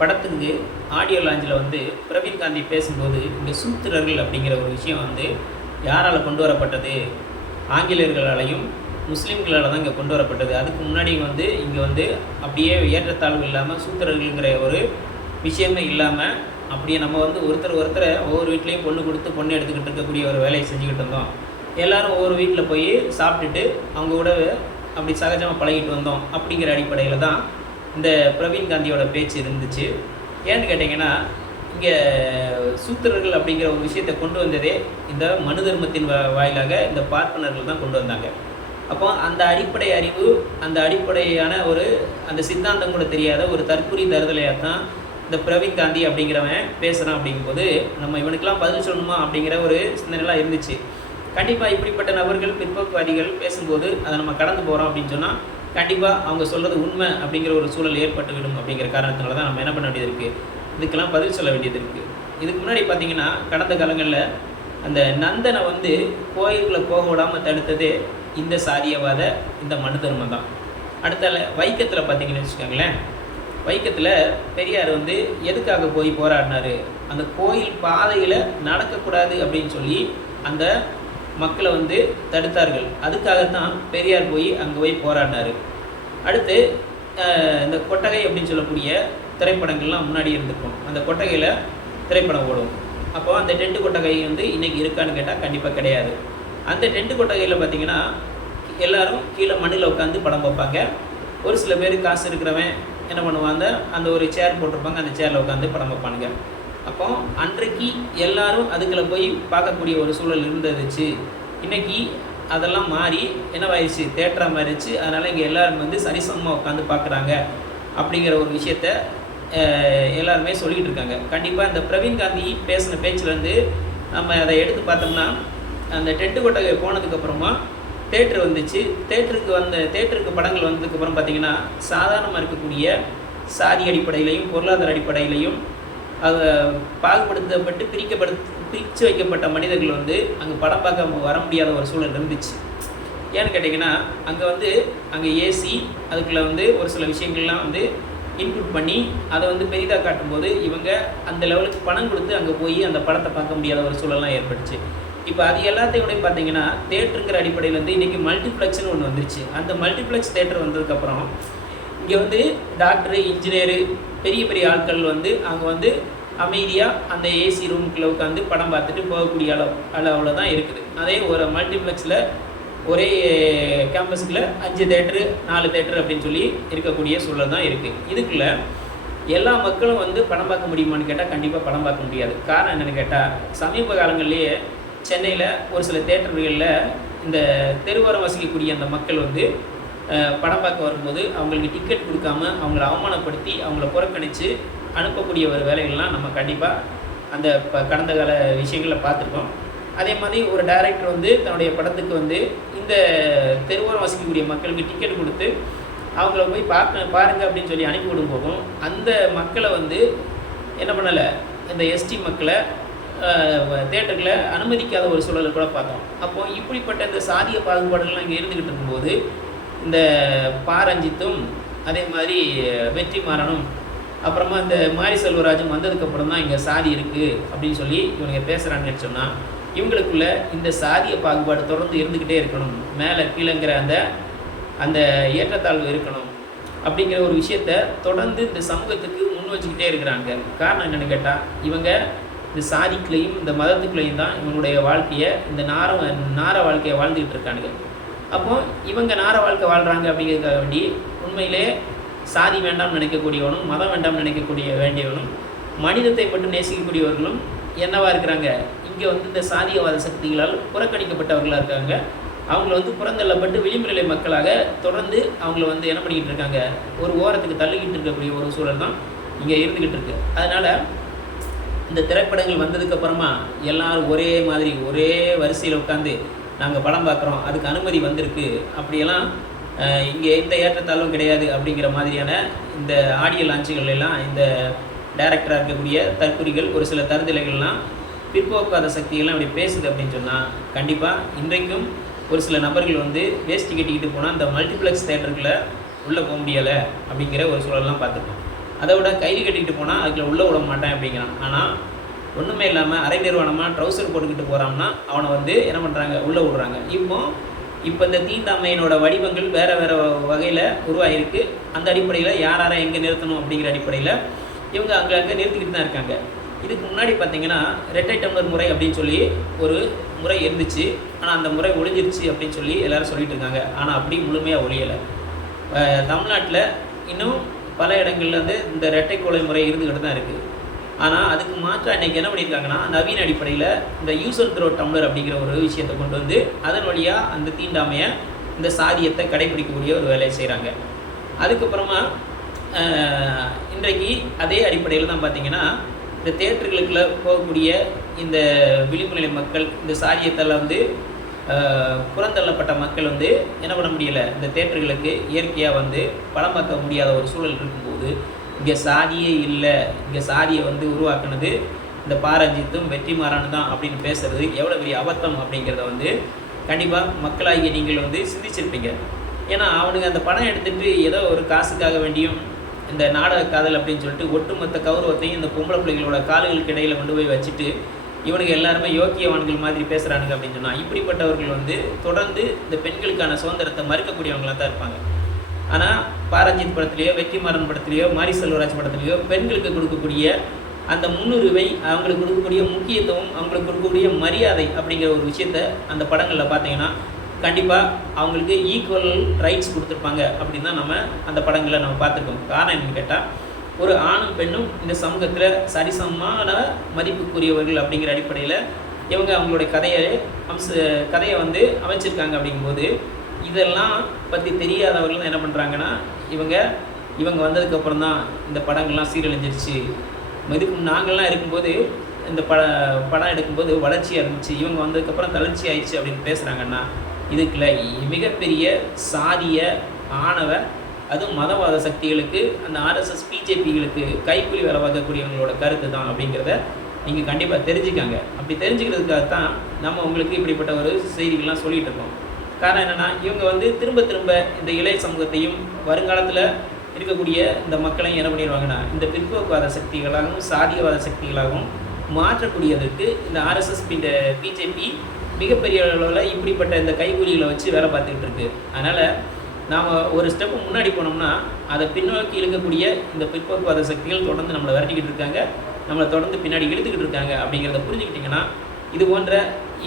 படத்துக்கு ஆடியோ லாஞ்சில் வந்து பிரவீன் காந்தி பேசும்போது இங்கே சூத்திரர்கள் அப்படிங்கிற ஒரு விஷயம் வந்து யாரால் கொண்டு வரப்பட்டது, ஆங்கிலேயர்களாலையும் முஸ்லீம்களால் தான் இங்கே கொண்டு வரப்பட்டது. அதுக்கு முன்னாடி வந்து இங்கே வந்து அப்படியே ஏற்றத்தாழ்வு இல்லாமல் சூத்திரர்கள்ங்கிற ஒரு விஷயமே இல்லாமல் அப்படியே நம்ம வந்து ஒருத்தரை ஒவ்வொரு வீட்லேயும் பொண்ணு கொடுத்து பொண்ணு எடுத்துக்கிட்டு இருக்கக்கூடிய ஒரு வேலையை செஞ்சுக்கிட்டு இருந்தோம். எல்லோரும் ஒவ்வொரு வீட்டில் போய் சாப்பிட்டுட்டு அவங்க கூட அப்படி சகஜமாக பழகிட்டு வந்தோம் அப்படிங்கிற அடிப்படையில் தான் இந்த பிரவீன் காந்தியோட பேச்சு இருந்துச்சு. ஏன்னு கேட்டிங்கன்னா, இங்கே சூத்திரர்கள் அப்படிங்கிற ஒரு விஷயத்தை கொண்டு வந்ததே இந்த மனு தர்மத்தின் வாயிலாக இந்த பார்ப்பனர்கள் தான் கொண்டு வந்தாங்க. அப்போ அந்த அடிப்படை அறிவு, அந்த அடிப்படையான ஒரு அந்த சித்தாந்தம் கூட தெரியாத ஒரு தற்குறி தருதலையாக தான் இந்த பிரவீன் காந்தி அப்படிங்கிறவன் பேசுகிறான். அப்படிங்கும்போது நம்ம இவனுக்கெல்லாம் பதில் சொல்லணுமா அப்படிங்கிற ஒரு சிந்தனைலாம் இருந்துச்சு. கண்டிப்பாக இப்படிப்பட்ட நபர்கள், பிற்போக்குவாதிகள் பேசும்போது அதை நம்ம கடந்து போகிறோம் அப்படின்னு சொன்னால் கண்டிப்பாக அவங்க சொல்கிறது உண்மை அப்படிங்கிற ஒரு சூழல் ஏற்பட்டுவிடும். அப்படிங்கிற காரணத்தினால தான் நம்ம என்ன பண்ண வேண்டியது இருக்குது, இதுக்கெல்லாம் பதில் சொல்ல வேண்டியது இருக்குது. இதுக்கு முன்னாடி பார்த்திங்கன்னா, கடந்த காலங்களில் அந்த நந்தனை வந்து கோயிலுக்குள்ளே போக விடாமல் தடுத்ததே இந்த சாதியவாத, இந்த மனு தர்மம் தான். அடுத்த வைக்கத்தில் பார்த்திங்கன்னு வச்சுக்கோங்களேன், வைக்கத்தில் பெரியார் வந்து எதுக்காக போய் போராடினார், அந்த கோயில் பாதையில் நடக்கக்கூடாது அப்படின்னு சொல்லி அந்த மக்களை வந்து தடுத்தார்கள். அதுக்காகத்தான் பெரியார் போய் அங்கே போய் போராடினார். அடுத்து இந்த கொட்டகை அப்படின்னு சொல்லக்கூடிய திரைப்படங்கள்லாம் முன்னாடி இருந்திருக்கும். அந்த கொட்டகையில் திரைப்படம் ஓடும். அப்போது அந்த டென்ட்டு கொட்டகை வந்து இன்றைக்கி இருக்கான்னு கேட்டால் கண்டிப்பாக கிடையாது. அந்த டென்ட்டு கொட்டகையில் பார்த்திங்கன்னா எல்லோரும் கீழே மண்ணில் உட்காந்து படம் பார்ப்பாங்க. ஒரு சில பேர் காசு இருக்கிறவன் என்ன பண்ணுவாங்க, அந்த ஒரு சேர் போட்டிருப்பாங்க, அந்த சேரில் உட்காந்து படம் பார்ப்பானுங்க. அப்போ அன்றைக்கு எல்லாரும் அதுக்குள்ளே போய் பார்க்கக்கூடிய ஒரு சூழல் இருந்துச்சு. இன்றைக்கி அதெல்லாம் மாறி என்னவாயிடுச்சு, தேட்டராக மாறிடுச்சு. அதனால் இங்கே எல்லோரும் வந்து சரிசமமாக உட்காந்து பார்க்குறாங்க அப்படிங்கிற ஒரு விஷயத்த எல்லாருமே சொல்லிகிட்டு இருக்காங்க. கண்டிப்பாக இந்த பிரவீன் காந்தி பேசின பேச்சிலேருந்து நம்ம அதை எடுத்து பார்த்தோம்னா, அந்த டென்ட்டு கொட்டகை போனதுக்கப்புறமா தேட்டர் வந்துச்சு. தேட்டருக்கு படங்கள் வந்ததுக்கப்புறம் பார்த்திங்கன்னா, சாதாரணமாக இருக்கக்கூடிய சாதி அடிப்படையிலையும் பொருளாதார அடிப்படையிலையும் அதை பாகுபடுத்தப்பட்டு பிரித்து வைக்கப்பட்ட மனிதர்கள் வந்து அங்கே படம் பார்க்க வர முடியாத ஒரு சூழல் இருந்துச்சு. ஏன்னு கேட்டிங்கன்னா, அங்கே ஏசி, அதுக்குள்ளே வந்து ஒரு சில விஷயங்கள்லாம் வந்து இன்க்ளூட் பண்ணி அதை வந்து பெரிதாக காட்டும்போது இவங்க அந்த லெவலுக்கு பணம் கொடுத்து அங்கே போய் அந்த படத்தை பார்க்க முடியாத ஒரு சூழலாம் ஏற்பட்டுச்சு. இப்போ அது எல்லாத்தையோட பார்த்தீங்கன்னா, தேட்டருங்கிற அடிப்படையில் வந்து இன்றைக்கி மல்டிப்ளெக்ஸ்னு ஒன்று வந்துருச்சு. அந்த மல்டிப்ளெக்ஸ் தேட்டர் வந்ததுக்கப்புறம் இங்கே வந்து டாக்டரு, இன்ஜினியரு, பெரிய பெரிய ஆட்கள் வந்து அங்கே வந்து அமைதியாக அந்த ஏசி ரூமுக்குள்ளே உட்காந்து படம் பார்த்துட்டு போகக்கூடிய அளவில் தான் இருக்குது. அதே ஒரு மல்டிப்ளெக்ஸில் ஒரே கேம்பஸுக்குள்ளே 5 தேட்டரு 4 தேட்டரு அப்படின்னு சொல்லி இருக்கக்கூடிய சூழல் தான் இருக்குது. இதுக்குள்ளே எல்லா மக்களும் வந்து படம் பார்க்க முடியுமான்னு கேட்டால் கண்டிப்பாக படம் பார்க்க முடியாது. காரணம் என்னென்னு கேட்டால், சமீப காலங்கள்லேயே சென்னையில் ஒரு சில தேட்டர்களில் இந்த தெருவோரம் வசிக்கக்கூடிய அந்த மக்கள் வந்து படம் பார்க்க வரும்போது அவங்களுக்கு டிக்கெட் கொடுக்காம அவங்கள அவமானப்படுத்தி அவங்கள புறக்கணித்து அனுப்பக்கூடிய ஒரு வேலைகள்லாம் நம்ம கண்டிப்பாக அந்த கடந்த கால விஷயங்களில் பார்த்துருக்கோம். அதே மாதிரி ஒரு டைரக்டர் வந்து தன்னுடைய படத்துக்கு வந்து இந்த தெருவோரம் வசிக்கக்கூடிய மக்களுக்கு டிக்கெட் கொடுத்து அவங்கள போய் பாருங்க அப்படின்னு சொல்லி அனுப்பிவிடும் போதும் அந்த மக்களை வந்து என்ன பண்ணலை, இந்த எஸ்டி மக்களை தேட்டரில் அனுமதிக்காத ஒரு சூழலை கூட பார்த்தோம். அப்போது இப்படிப்பட்ட இந்த சாதிய பாகுபாடுகள்லாம் இங்கே இருந்துக்கிட்டு இருக்கும்போது இந்த பாரஞ்சித்தும் அதே மாதிரி வெற்றிமாறனும் அப்புறமா இந்த மாரி செல்வராஜும் வந்ததுக்கப்புறம் தான் இங்கே சாதி இருக்குது அப்படின்னு சொல்லி இவங்க பேசுகிறாங்கன்னு சொன்னால், இவங்களுக்குள்ள இந்த சாதிய பாகுபாடு தொடர்ந்து இருந்துக்கிட்டே இருக்கணும், மேலே கீழேங்கிற அந்த ஏற்றத்தாழ்வு இருக்கணும் அப்படிங்கிற ஒரு விஷயத்த தொடர்ந்து இந்த சமூகத்துக்கு முன் வச்சுக்கிட்டே இருக்கிறாங்க. காரணம் என்னென்னு கேட்டால், இவங்க இந்த சாதிக்குள்ளேயும் இந்த மதத்துக்குள்ளேயும் தான் இவங்களுடைய வாழ்க்கையை, இந்த நார வாழ்க்கையை வாழ்ந்துக்கிட்டு இருக்கானுங்க. அப்போது இவங்க நார வாழ்க்கை வாழ்கிறாங்க அப்படிங்கிறதுக்காக வேண்டி உண்மையிலே சாதி வேண்டாம்னு நினைக்கக்கூடியவனும் மதம் வேண்டாம்னு வேண்டியவனும் மனிதத்தை மட்டும் நேசிக்கக்கூடியவர்களும் என்னவாக இருக்கிறாங்க, இங்கே வந்து இந்த சாதியவாத சக்திகளால் புறக்கணிக்கப்பட்டவர்களாக இருக்காங்க. அவங்கள வந்து புறந்தள்ளப்பட்டு விளிம்புநிலை மக்களாக தொடர்ந்து அவங்கள வந்து என்ன பண்ணிக்கிட்டு இருக்காங்க, ஒரு ஓரத்துக்கு தள்ளிக்கிட்டு இருக்கக்கூடிய ஒரு சூழல் தான் இங்கே இருந்துக்கிட்டு இருக்குது. அதனால் இந்த திரைப்படங்கள் வந்ததுக்கப்புறமா எல்லாரும் ஒரே மாதிரி ஒரே வரிசையில் உட்காந்து நாங்கள் படம் பார்க்குறோம், அதுக்கு அனுமதி வந்திருக்கு, அப்படியெல்லாம் இங்கே எந்த ஏற்றத்தாழ்வும் கிடையாது அப்படிங்கிற மாதிரியான இந்த ஆடியோ லான்ச்சுகள்லாம் இந்த டைரக்டராக இருக்கக்கூடிய தற்குறிகள், ஒரு சில தருதலைகள்லாம் பிற்போக்காத சக்திகள்லாம் அப்படி பேசுது அப்படின்னு சொன்னால், கண்டிப்பாக இன்றைக்கும் ஒரு சில நபர்கள் வந்து வேஸ்டி கட்டிக்கிட்டு போனால் அந்த மல்டிப்ளெக்ஸ் தேட்டருக்குள்ளே உள்ளே போக முடியலை அப்படிங்கிற ஒரு சூழல்லாம் பார்த்துருக்கோம். அதை விட கைலி கட்டிக்கிட்டு போனால் அதுக்குள்ள உள்ளே விட மாட்டேன் அப்படிங்கிறான். ஆனால் ஒன்றுமே இல்லாமல் அரை நிர்வாணமாக ட்ரௌசர் போட்டுக்கிட்டு போகிறான்னா அவனை வந்து என்ன பண்ணுறாங்க, உள்ளே விடுறாங்க. இப்போ இந்த தீண்டாமையினோட வடிவங்கள் வேறு வேறு வகையில் உருவாகிருக்கு. அந்த அடிப்படையில் யார் யாரை எங்கே நிறுத்தணும் அப்படிங்கிற அடிப்படையில் இவங்க அங்கே நிறுத்திக்கிட்டு தான் இருக்காங்க. இதுக்கு முன்னாடி பார்த்திங்கன்னா ரெட்டை டம்ளர் முறை அப்படின்னு சொல்லி ஒரு முறை இருந்துச்சு. ஆனால் அந்த முறை ஒழிஞ்சிருச்சு அப்படின்னு சொல்லி எல்லோரும் சொல்லிட்டு இருக்காங்க. ஆனால் அப்படி முழுமையாக ஒழியலை. தமிழ்நாட்டில் இன்னும் பல இடங்கள்ல வந்து இந்த ரெட்டை கோலை முறை இருந்துக்கிட்டு தான் இருக்குது. ஆனால் அதுக்கு மாற்றம் இன்றைக்கி என்ன பண்ணியிருக்காங்கன்னா, நவீன அடிப்படையில் இந்த யூஸ் அண்ட் த்ரோ டம்ளர் அப்படிங்கிற ஒரு விஷயத்தை கொண்டு வந்து அதன் வழியாக அந்த தீண்டாமையை, இந்த சாதியத்தை கடைபிடிக்கக்கூடிய ஒரு வேலையை செய்கிறாங்க. அதுக்கப்புறமா இன்றைக்கு அதே அடிப்படையில் தான் பார்த்திங்கன்னா, இந்த தியேட்டர்களுக்குள்ளே போகக்கூடிய இந்த விளிம்பு நிலை மக்கள், இந்த சாதியத்தால் வந்து புறந்தள்ளப்பட்ட மக்கள் வந்து என்ன பண்ண முடியலை, இந்த தியேட்டர்களுக்கு இயற்கையாக வந்து படம் பார்க்க முடியாத ஒரு சூழல் இருக்கும்போது, இங்கே சாதியே இல்லை, இங்கே சாதியை வந்து உருவாக்குனது இந்த பாரஞ்சித்தும் வெற்றிமாறன் தான் அப்படின்னு பேசுகிறது எவ்வளோ பெரிய அபத்தம் அப்படிங்கிறத வந்து கண்டிப்பாக மக்களாகிய நீங்கள் வந்து சிந்திச்சிருப்பீங்க. ஏன்னா அவனுக்கு அந்த படம் எடுத்துகிட்டு ஏதோ ஒரு காசுக்காக வேண்டியும் இந்த நாடக காதல் அப்படின்னு சொல்லிட்டு ஒட்டுமொத்த கௌரவத்தையும் இந்த பொம்பளை பிள்ளைகளோட கால்களுக்கு இடையில் கொண்டு போய் வச்சுட்டு இவனுக்கு எல்லாருமே யோக்கியவான்கள் மாதிரி பேசுகிறானுங்க அப்படின்னு சொன்னால், இப்படிப்பட்டவர்கள் வந்து தொடர்ந்து இந்த பெண்களுக்கான சுதந்திரத்தை மறுக்கக்கூடியவங்களாக தான் இருப்பாங்க. ஆனால் பாரஞ்சித் படத்துலையோ, வெற்றிமாறன் படத்துலையோ, மாரி செல்வராஜ் படத்துலையோ பெண்களுக்கு கொடுக்கக்கூடிய அந்த முன்னுரிமை, அவங்களுக்கு கொடுக்கக்கூடிய முக்கியத்துவம், அவங்களுக்கு கொடுக்கக்கூடிய மரியாதை அப்படிங்கிற ஒரு விஷயத்த அந்த படங்களில் பார்த்தீங்கன்னா கண்டிப்பாக அவங்களுக்கு ஈக்குவல் ரைட்ஸ் கொடுத்துருப்பாங்க அப்படின்னு தான் நம்ம அந்த படங்களை நம்ம பார்த்துருக்கோம். காரணம் என்னன்னு கேட்டால், ஒரு ஆணும் பெண்ணும் இந்த சமூகத்தில் சரிசமமான மதிப்புக்குரியவர்கள் அப்படிங்கிற அடிப்படையில் இவங்க அவங்களுடைய கதையை வந்து அமைச்சிருக்காங்க. அப்படிங்கும்போது இதெல்லாம் பற்றி தெரியாதவர்கள் என்ன பண்ணுறாங்கன்னா, இவங்க வந்ததுக்கப்புறம் தான் இந்த படங்கள்லாம் சீரழிஞ்சிருச்சு. இதுக்கு நாங்கள்லாம் இருக்கும்போது இந்த படம் எடுக்கும்போது வளர்ச்சியாக இருந்துச்சு, இவங்க வந்ததுக்கப்புறம் தளர்ச்சி ஆயிடுச்சு அப்படின்னு பேசுகிறாங்கன்னா, இதுக்குள்ள மிகப்பெரிய சாதிய ஆணவ, அதுவும் மதவாத சக்திகளுக்கு, அந்த ஆர்எஸ்எஸ் பிஜேபிகளுக்கு கைக்கூலி வேலை பார்க்கக்கூடியவங்களோட கருத்து தான் அப்படிங்கிறத நீங்கள் கண்டிப்பாக தெரிஞ்சுக்காங்க. அப்படி தெரிஞ்சுக்கிறதுக்காக தான் நம்ம உங்களுக்கு இப்படிப்பட்ட ஒரு செய்திகள்லாம் சொல்லிகிட்டு இருக்கோம். காரணம் என்னென்னா, இவங்க வந்து திரும்ப திரும்ப இந்த இளைய சமூகத்தையும் வருங்காலத்தில் இருக்கக்கூடிய இந்த மக்களையும் என்ன பண்ணிடுவாங்கன்னா, இந்த பிற்போக்குவாத சக்திகளாகவும் சாதியவாத சக்திகளாகவும் மாற்றக்கூடியதற்கு இந்த ஆர்எஸ்எஸ் பிஜேபி மிகப்பெரிய அளவில் இப்படிப்பட்ட இந்த கைக்கூலிகளை வச்சு வேலை பார்த்துக்கிட்டு இருக்கு. அதனால் நாம் ஒரு ஸ்டெப்பு முன்னாடி போனோம்னா அதை பின்னோக்கி இழுக்கக்கூடிய இந்த பிற்போக்குவாத சக்திகள் தொடர்ந்து நம்மளை விரட்டிக்கிட்டு இருக்காங்க, நம்மளை தொடர்ந்து பின்னாடி இழுத்துக்கிட்டு இருக்காங்க. அப்படிங்கிறத புரிஞ்சுக்கிட்டிங்கன்னா, இது போன்ற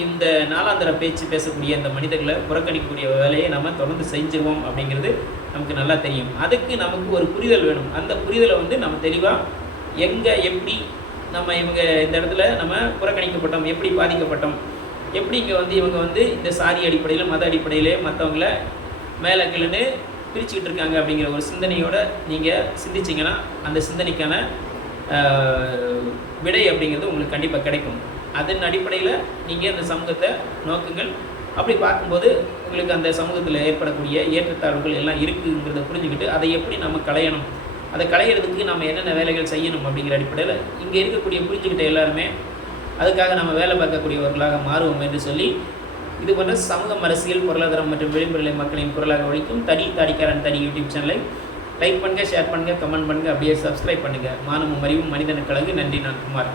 இந்த நாளாந்தர பேச்சு பேசக்கூடிய இந்த மனிதர்களை புறக்கணிக்கக்கூடிய வேலையை நம்ம தொடர்ந்து செஞ்சுருவோம் அப்படிங்கிறது நமக்கு நல்லா தெரியும். அதுக்கு நமக்கு ஒரு புரிதல் வேணும். அந்த புரிதலை வந்து நம்ம தெளிவாக எங்கே எப்படி நம்ம இவங்க இந்த இடத்துல நம்ம புறக்கணிக்கப்பட்டோம், எப்படி பாதிக்கப்பட்டோம், எப்படி இங்கே வந்து இவங்க வந்து இந்த சாதி அடிப்படையில் மத அடிப்படையிலே மற்றவங்கள மேலே கீழே பிரிச்சுக்கிட்டு இருக்காங்க அப்படிங்கிற ஒரு சிந்தனையோடு நீங்கள் சிந்திச்சிங்கன்னா அந்த சிந்தனைக்கான விடை அப்படிங்கிறது உங்களுக்கு கண்டிப்பாக கிடைக்கும். அதன் அடிப்படையில் நீங்கள் அந்த சமூகத்தை நோக்குங்கள். அப்படி பார்க்கும்போது உங்களுக்கு அந்த சமூகத்தில் ஏற்படக்கூடிய ஏற்றத்தாழ்வுகள் எல்லாம் இருக்குங்கிறத புரிஞ்சுக்கிட்டு அதை எப்படி நம்ம களையணும், அதை களையிறதுக்கு நம்ம என்னென்ன வேலைகள் செய்யணும் அப்படிங்கிற அடிப்படையில் இங்கே இருக்கக்கூடிய புரிஞ்சுக்கிட்ட எல்லாருமே அதுக்காக நம்ம வேலை பார்க்கக்கூடியவர்களாக மாறுவோம் என்று சொல்லி, இது போன்ற சமூகம், அரசியல், பொருளாதாரம் மற்றும் விளிம்புநிலை மக்களின் குரலாக ஒழிக்கும் தாடிக்காரன் தடி யூடியூப் சேனலை லைக் பண்ணுங்கள், ஷேர் பண்ணுங்கள், கமெண்ட் பண்ணுங்கள், அப்படியே சப்ஸ்கிரைப் பண்ணுங்கள். மானமும் அறிவும் மனிதனுக்கு அழகு. நன்றி. நான் குமார்.